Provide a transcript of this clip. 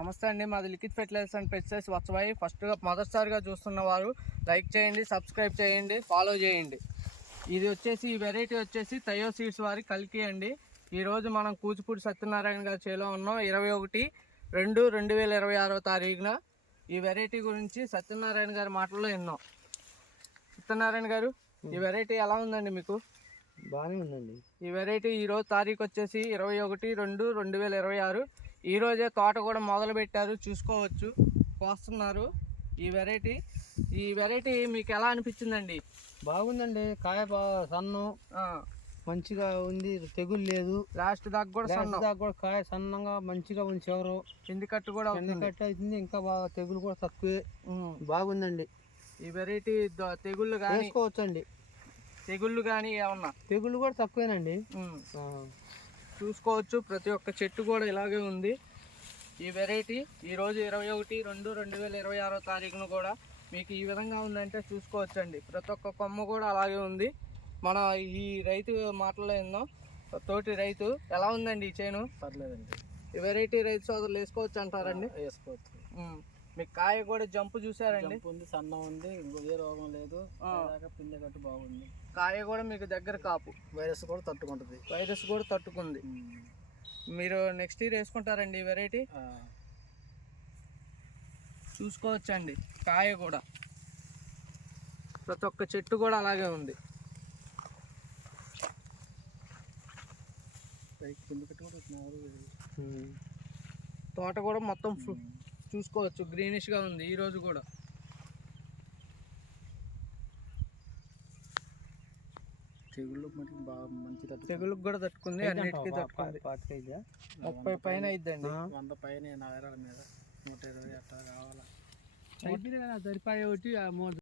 నమస్తే అండి, మాది liquid fertilisers and pesticides Vatsavayi. ఫస్ట్గా మొదటిసారిగా చూస్తున్న వారు లైక్ చేయండి, సబ్స్క్రైబ్ చేయండి, ఫాలో చేయండి. ఇది వచ్చేసి ఈ వెరైటీ వచ్చేసి తయో సీడ్స్ వారి కల్కి అండి. ఈరోజు మనం కూచిపూడి సత్యనారాయణ గారి చేలో ఉన్నాం. 21/2/2026 ఈ వెరైటీ గురించి సత్యనారాయణ గారి మాటల్లో విన్నాం. సత్యనారాయణ గారు, ఈ వెరైటీ ఎలా ఉందండి మీకు? బాగానే ఉందండి. ఈ వెరైటీ ఈరోజు తారీఖు వచ్చేసి 21/2/2026. ఈరోజే తోట కూడా మొదలు పెట్టారు, చూసుకోవచ్చు, కోస్తున్నారు. ఈ వెరైటీ మీకు ఎలా అనిపించిందండి? బాగుందండి. కాయ సన్నం మంచిగా ఉంది, తెగులు లేదు. లాస్ట్ దాకా కూడా కాయ సన్నంగా మంచిగా ఉంచారు. ఎండుకట్టు కూడా ఎండుకట్టు అవుతుంది. ఇంకా బాగా తెగులు కూడా తక్కువే. బాగుందండి ఈ వెరైటీ. తెగుళ్ళు కానీ వేసుకోవచ్చండి. తెగుళ్ళు కానీ ఏమన్నా తెగుళ్ళు కూడా తక్కువేనండి. చూసుకోవచ్చు, ప్రతి ఒక్క చెట్టు కూడా ఇలాగే ఉంది. ఈ వెరైటీ ఈరోజు 21/2/2026 కూడా మీకు ఈ విధంగా ఉందంటే చూసుకోవచ్చండి. ప్రతి ఒక్క కొమ్మ కూడా అలాగే ఉంది. మన ఈ రైతు మాటల్లో ఏందో తోటి రైతు ఎలా ఉందండి ఈ చేను? పర్లేదండి. ఈ వెరైటీ రైతు సోదరులు వేసుకోవచ్చు అంటారండి? వేసుకోవచ్చు. మీకు కాయ కూడా జంపు చూసారండి? ఉంది, సన్నం ఉంది, ఏ రోగం లేదు. పిండి కట్టు బాగుంది. కాయ కూడా మీకు దగ్గర కాపు. వైరస్ కూడా తట్టుకుంటుంది. వైరస్ కూడా తట్టుకుంది. మీరు నెక్స్ట్ ఇయర్ వేసుకుంటారండి ఈ వెరైటీ? చూసుకోవచ్చండి, కాయ కూడా ప్రతి ఒక్క చెట్టు కూడా అలాగే ఉంది. తోట కూడా మొత్తం చూసుకోవచ్చు, గ్రీనిష్గా ఉంది. ఈరోజు కూడా తెగుళ్ళకి కూడా తట్టుకుంది, అన్నిటికీ తట్టుకుంది. 30 పైన అయిద్దండి. 100 పైన 40 మీద 120 అట్లా కావాలా. సరిపోయే ఒకటి